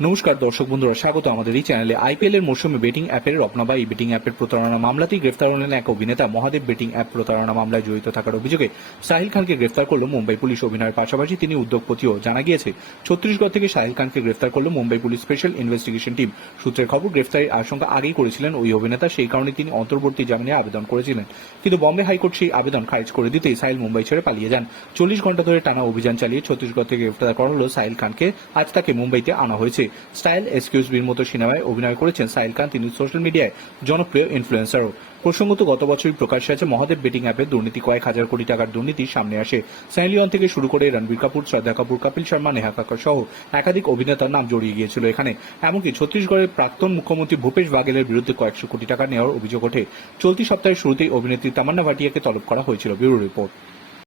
নমস্কার দর্শক বন্ধুরা, স্বাগত আমাদের এই চ্যানেলে আইপিএল এর মৌসুমে বেটিং অ্যাপের রত্নাবাই বেটিং অ্যাপের প্রতারণা মামলাতেই গ্রেফতার হলেন এক অভিনেতা। মহাদেব বেটিং অ্যাপ প্রতারণা মামলায় জড়িত থাকার অভিযোগে সাহিল খানকে গ্রেফতার করল মুম্বাই পুলিশ অভিনয়ের পাশাপাশি তিনি উদ্যোগপতিও জানা গিয়েছে। ছত্তিশগড় থেকে সাহিল খানকে গ্রেফতার করল Mumbai police special investigation team সূত্রের খবর, গ্রেফতারের আশঙ্কা আগেই করেছিলেন ওই অভিনেতা, সেই কারণে তিনি অন্তর্বর্তী জামিনে আবেদন করেছিলেন। কিন্তু বম্বে হাইকোর্ট সেই আবেদন খারিজ করে দিতেই সাহিল মুম্বাই ছেড়ে পালিয়ে যান। চল্লিশ ঘণ্টা ধরে টানা অভিযান চালিয়ে ছত্তিশগড় থেকে গ্রেফতার করা হলো সাহিল খানকে। আজ তাকে মুম্বাইতে আনা হয়েছে। স্টাইল এক্সকিউজ বির মতো সিনেমায় অভিনয় করেছেন সাহিল খান, তিনি সোশ্যাল মিডিয়ায় জনপ্রিয় ইনফ্লুয়েন্সারও প্রসঙ্গত, গত বছরই প্রকাশ্যে আছে মহাদেব বেটিং অ্যাপের দুর্নীতি, কয়েক হাজার কোটি টাকার দুর্নীতি সামনে আসে। সাইলিয়ন থেকে শুরু করে রণবীর কাপুর, শ্রদ্ধা কাপুর, কপিল শর্মা, নেহা কাক্কর সহ একাধিক অভিনেতার নাম জড়িয়ে গিয়েছিল এখানে। এমনকি ছত্তিশগড়ের প্রাক্তন মুখ্যমন্ত্রী ভূপেশ বাঘেলের বিরুদ্ধে কয়েকশো কোটি টাকা নেওয়ার অভিযোগ ওঠে। চলতি সপ্তাহের শুরুতেই অভিনেত্রী তামান্না ভাটিয়াকে তলব করা হয়েছিল ব্যুরো রিপোর্ট।